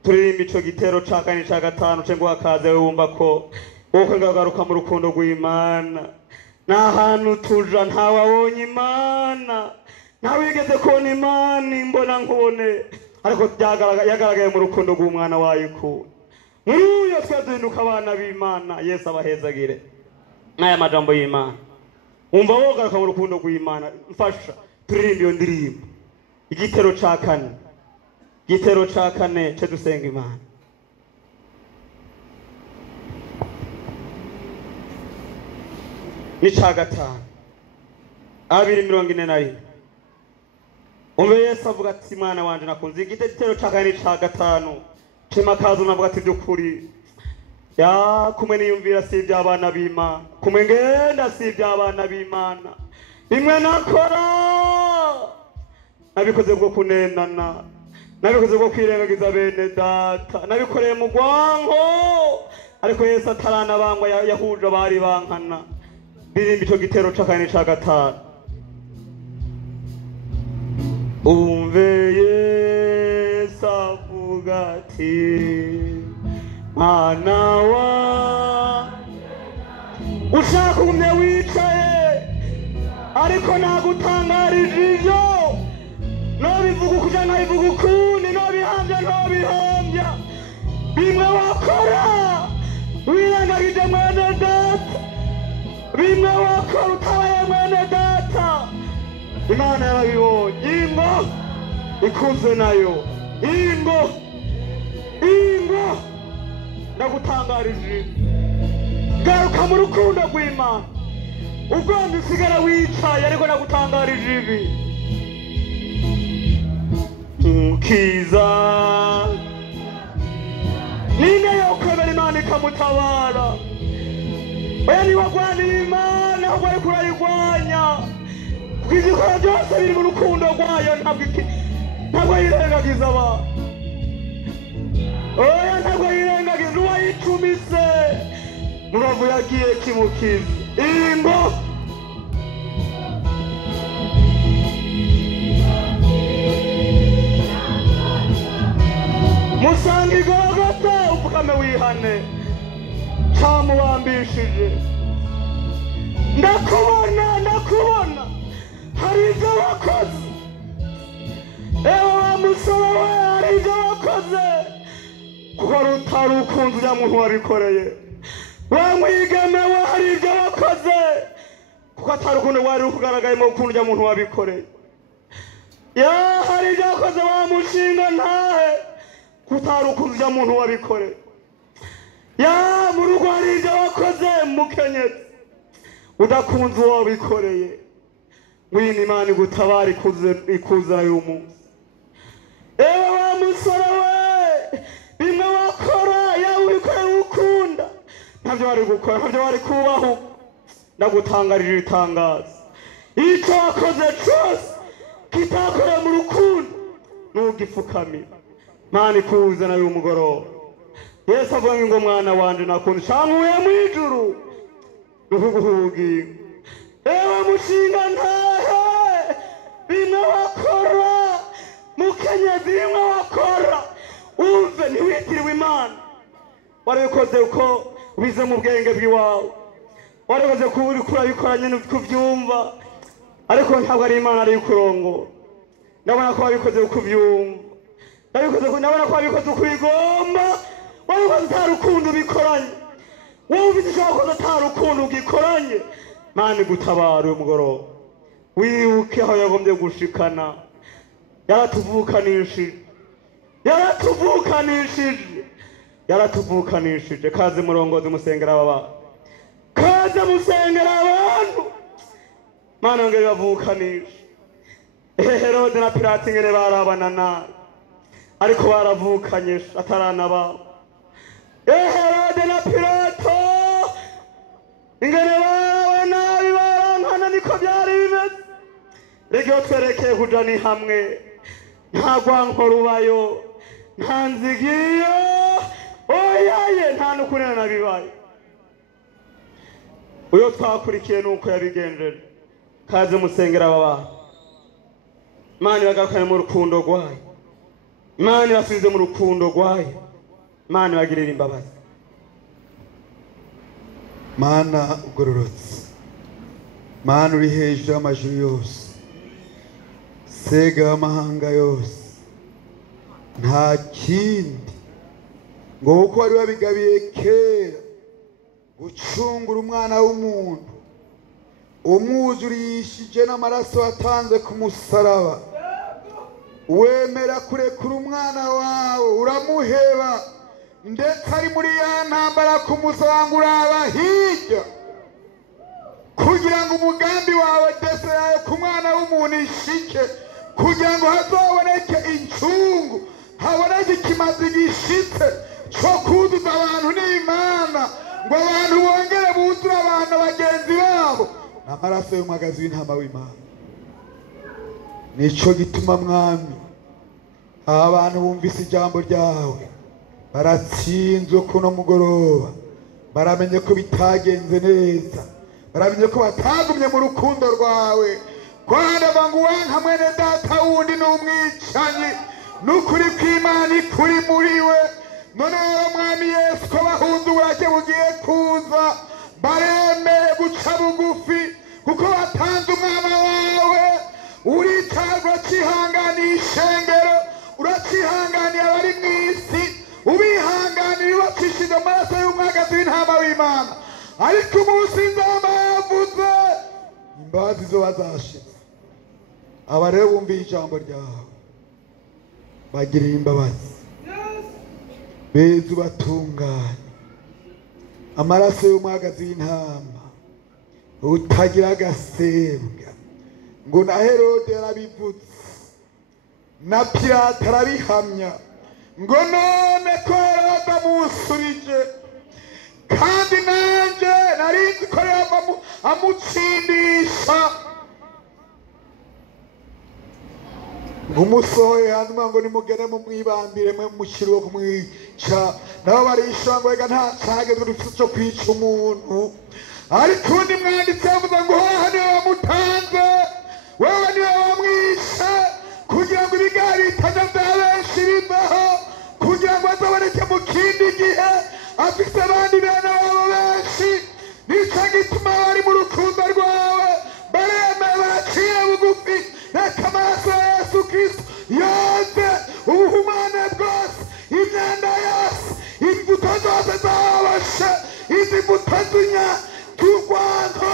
Turirimba ico gitero ca kane ca gatanu cyo nguhakaze wumva ko wowe ngagaruka mu rukundo rw'Imana. Nahantu tuja ntawabonye Imana, ntawigeze kubona Imana imbona nkubone, ariko yagaragaye mu rukundo rw'umwana wayikunda. Muyo twazinduka abana b'Imana. Yesu abahezagire. N'aya majambo y'Imana umva wogaruka mu rukundo rw'Imana. Mfasha turirimba iyo ndirimbo igitero ca kane ce dusenga Imana. Ni ca gatanu 2:41. Umve Yesu avuga ati mwana wanje nakunze. Igitero ca kane ni ca gatanu cimakaza unavuga ati byukuri ya kumwe niyumvira si iby'abana b'Imana, kumwe ngenda si iby'abana b'Imana. Bimwe nakora nabikoze bwo kunenana, nabikoze bwo kwirengagiza bene data, nabikoreye mu gwanko, ariko Yesu atarana bangwa yahuje bari bankana. Birimba ico gitero ca kane ca gatanu. Umve Yesu avuga ati mwana wa ushaka umwe wicaye, ariko nagutangarije ivyo nobivuga ukuja nabivuga ukundi, nobihambya ntobihambya. Bimwe wakora wirengagije mwene data, bimwe wakora utabaye mwene data, Imana yarabibonye. Ingo ikuze nayo, ingo ndagutangarije, garuka mu rukundo rw'Imana. Ugomba usigara wicaye, ariko ndagutangarije ibi. Kiza ninde yokwemera Imana ikamutabara? Oya niwagwanira Imana ahubwo ariko urayigwanya, kuko ibikora byose biri mu rukundo rwayo. Ntabwo yirengagiza abantu. Oya ntabwo yirengagiza uwayicumise, muravu yagiye kimukiza. Ingo musanga igogota upfukame wihane, camubambishije. Ndakubona hari ibyo wakoze. Ewe wa musore we, hari ibyo wakoze, kuko rutari ukunze uriya muntu wabikoreye. Wa mwigeme we, hari ibyo wakoze, kuko atari ukuntu wari ukugaragayemo ukuntu uriya muntu wabikoreye. Ya hari ibyo wakoze wa mushinga ntahe, kutari ukunze uriya muntu wabikoreye. Ya mu rugo hari ibyo wakoze mukenyezi, udakunze uwo wabikoreye. Ngwino Imana igutabara ikuza uyu munsi. Ewe wa musore we, bimwe wakora yawe ubikorera ukunda, ntabyo wari gukora, ntabyo wari kubaho. Ndagutangarije itangazo, icyo wakoze cyose kitakoreye mu rukundo ntugipfukamire. Imana ikuze nayo umugoroba. Yesu avuga ngo mwana wanje nakunze, shankuye mu ijuru nukuguhugira. Ewe mushinga ntahe, bimwe wakora mukenyezi, bimwe wakora umve ntiwitiriwe Imana. Warabikoze uko ubize mu bwenge bw'iwawe, warabikoze ko uri kurabikoranye kuvyumva, ariko ntabwo ari Imana ari kurongora. Ndabona ko wabikoze uko uvyumva, ndabona ko wabikoze uko ubigomba, wabikoze utari urukundo ubikoranye. Wowe ufite icyo wakoze atari urukundo ugikoranye. Imana igutabara uyu mugoroba, wibuke aho yagombye gushikana. yaratuvukanishije. Kaze murongozi musengera aba, kaze musengera abantu. Mana ngere bavukanisha. Herode na Pilato ngere barabana nabi, ariko baravukanyisha atarana babo. Herode na Pilato ingene bawe nabi barankana, niko byari bimeze. Rege twerekeye kuja ni hamwe, nta gwanko rubayo, nta nzigiyo, oyaye nta nukunena nabibaye. Uyo twakurikiye nuko yabigenjeje. Kaze musengera aba, Imana bagarukane mu rukundo rwayo, Imana basubize mu rukundo rwayo, Imana bagirira imbabazi. Mana ugororotse, Mana uri hejuru y'amajuru yose, Sega y'amahanga yose, nta kindi ngo uko wari wabigabiye kera gucungura umwana w'umuntu, umwuzurishije n'amaraso watanze ku musaraba, wemera kurekura umwana wawe uramuheba ndetse ari muri ya ntambara kumusanga uraba hirya kugira ngo umugambi wawe dese yawe ku mwana w'umuntu ishike kugira ngo hazoboneke incungu haboneke ikimazi gishitse cyo kuzuza abantu n'Imana ngo abantu bongere buzure abantu bagenzi babo n'amaraso y'umwagazi w'intama w'Imana. Nico gituma mwami abantu bumvise ijambo ryawe baratsinzwe kuno mugoroba, baramenye ko bitagenze neza, baramenye ko batagumye mu rukundo rwawe kwanda bangu wanka mwene data wundi n'umwicanyi n'ukuri kw'Imana ikuri muri we. None rero mwami Yesu ko bahunze uburake bugiye kuza baremeye guca bugufi kuko watanze umwana wawe uricarwa cihanganiye ishengero uracihanganiye abari mw'isi ubihanganiye ubacishije amaraso y'umwagazi w'intama w'Imana. Ariko umunsi nzamba yavuze imbabazi zo bazashitse aba rero bumviye ijambo ryawe bagiriye imbabazi beza ubatunganye amaraso y'umwagazi w'intama utagira agasembwa ngo na Herode yarabivutse na Pilato arabihamya ngo none ko Herode amusubije kandi nanje narinzi ko amutsindisha umusohoye hanyuma ngo nimugere mu mwibambire mwe mushyiriwe kumwica nabo barisha ngo ega nta cagezwe dufite cyo kwica umuntu. Ariko undi mwanditsi yavuze ngo hoho niwe wamutanze wewe niwe wamwishe kugira ngo ibigari bitaja bya benshi bivaho kugira ngo azaboneke mu kindi gihe afise abandi bene wabo benshi. Nico gituma bari mu rukundo rwawe baremeye baraciye bugufi reka amaraso ya Yesu Kristo yoze ubuhumane bwose imyenda yose imbuto zose zabashe izi mbuto z'urwango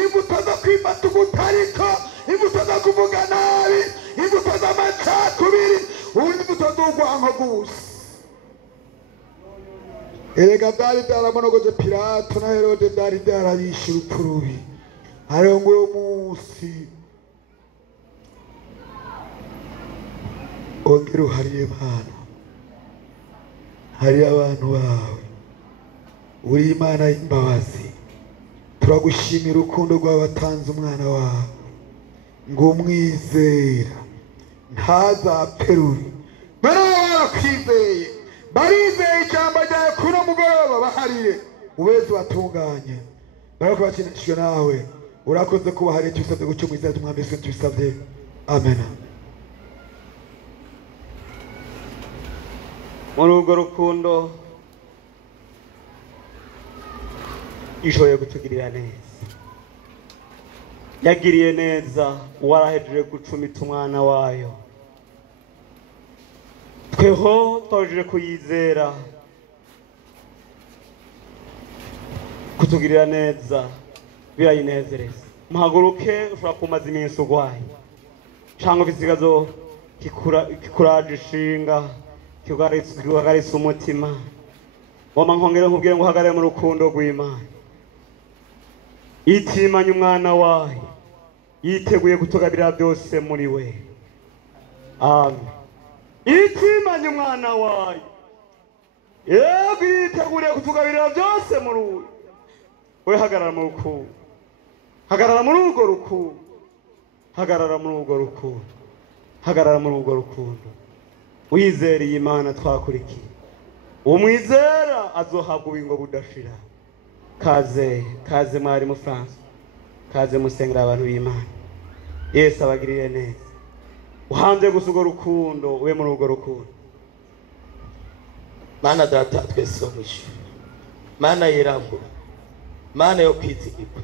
imbuto zo kwifata ubutariko imbuto zo kuvuga nabi imbuto z'amacakubiri ubundi imbuto z'urwango gusa. Erega byari byaramonogoje Pilato na Herode byari byarabishe urupfu rubi. Ariho ngo uyu munsi ongera uhariye Mana, hari abantu bawe uri Imana y'imbabazi. Turagushimira urukundo rwawe watanze umwana wawe ngo umwizera ntazapfe rubi. Barakwizeye barizeye ijambo ryawe kuno mugoroba bahariye ubeze batunganye barako bakinishwe nawe urakoze kuba hari tubisabye gucyo mu izina ry'umwami Yesu tubisabye amen. Muri urwo rukundo ishoboye kutugirira neza, yagiriye neza warahejeje gucumita umwana wayo tweho twaje kuyizera kutugirira neza birayinezereza. Muhaguruke ushobora kumaza iminsi urwaye cyangwa bisigazo kikuraje ishinga kikugaritse umutima wama nkongere nkubwire ngo uhagarare mu rukundo rw'Imana. Itimanye umwana wayo yiteguye kutugabira byose muri we. Amen. Itimanye umwana wayo yego yiteguriye kutugabira byose muri we. Hagarara mu rukundo, hagarara muri urwo rukundo, hagarara muri urwo rukundo, hagarara muri urwo rukundo. Wizeriye Imana twakurikiye, umwizera azohabwa ubingo budashira. Kaze mwarimu Francis, kaze musengera abantu b'Imana. Yesu abagirire neza. Uhanze gusa urwo rukundo, we muri urwo rukundo. Mana data twese mwishu, Mana yirambura, Mana yo kwizigirwa,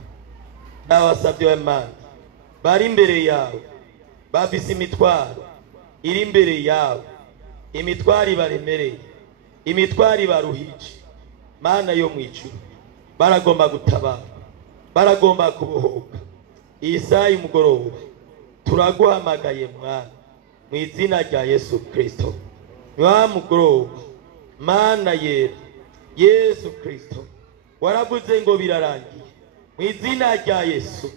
n'abasabye wa Mana bari imbere yawe bafise imitwaro iri imbere yawe, imitwaro ibaremereye, imitwaro ibaruhije. Mana yo mwijuru baragomba gutabara, baragomba kubohoka. Iyi saha y'umugoroba turaguhamagaye Mwana mu izina rya Yesu Kristo. Wa mugoroba Mana yera Yesu Kristo waravuze ngo birarangiye mu izina rya Yesu.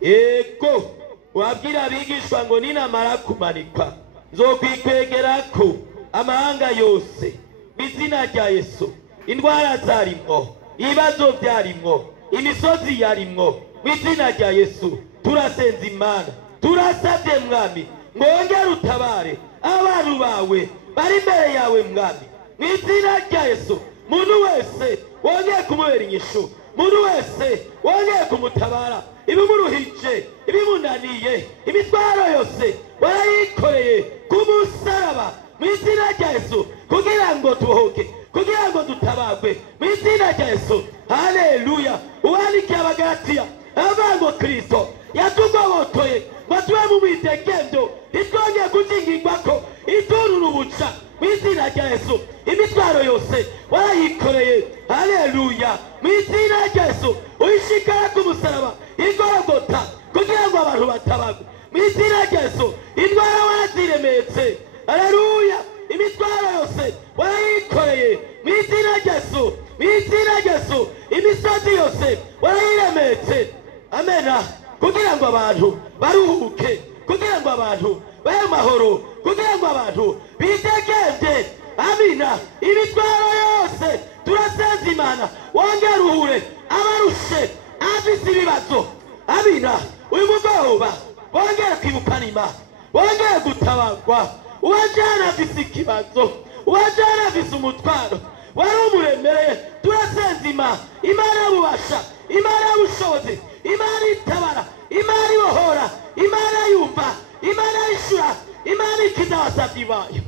Ego wabwira abigishwa ngo ninamara kumanikwa nzokwikwegerako amahanga yose mu izina rya Yesu. Indwara zarimwo, ibibazo byarimwo, imisozi yarimwo, mu izina rya Yesu turasenza Imana, turasabye Mwami ngongera utabare abantu bawe bari imbere yawe Mwami mu izina rya Yesu. Muntu wese wongeye kumubera inyishu, muntu wese wongeye kumutabara, ibimuruhije, ibimunaniye, imitwaro yose warayikoreye ku musaraba mu izina rya Yesu kugira ngo tuhoke, kugira ngo dutabagwe mu izina rya Yesu. Haleluya. Uwandikiye Abagalatiya avuga ngo Kristo yatugobotoye ngo tube mu mwitegendo itwongeye kuzingirwako iturura ubuca mu izina rya Yesu. Imitwaro yose warayikoreye. Haleluya. Mu izina rya Yesu uyishikara ku musaraba igorogota kugira ngo abantu batabagwe mu izina rya Yesu. Indwara waraziremetse. Haleluya. Imitwaro yose warayikoreye mu izina rya Yesu, mu izina rya Yesu. Imisozi yose warayiremetse. Amena. Kugira ngo abantu baruhuke, kugira ngo abantu bahe amahoro, kugira ngo abantu bitegende. Amina. Imitwaro yose turasenza Imana wongera uhure abarushe afise ibibazo. Amina. Uyu mugoroba wongera kwibukana Imana, wongera gutabagwa. Uwajana afise ikibazo, uwajana afise umutwaro wari umuremereye, turasenza Imana, Imana y'ububasha, Imana y'ubushobozi, Imana itabara, Imana ibohora, Imana yumva, Imana yishura, Imana ikiza abasavyi bayo.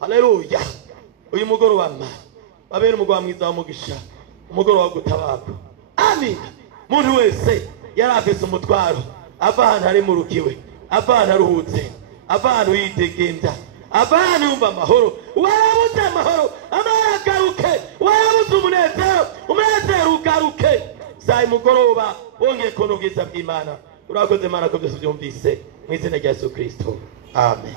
Haleluya. Uyu mugoroba babera umugoroba mwiza w'umugisha, umugoroba wo gutabagwa. Amina. Muntu wese yari afise umutwaro ava ahantu aremurukiwe, ava ahantu aruhutse, ava ahantu yitegenda, ava ahantu yumva amahoro. Warabuze amahoro, amahoro agaruke. Warabuze umunezero, umunezero ugaruke. Saa mugoroba wongeye kubona ubwiza bw'Imana. Urakoze Mana ko byose byumvise mu izina rya Yesu Kristo. Amen.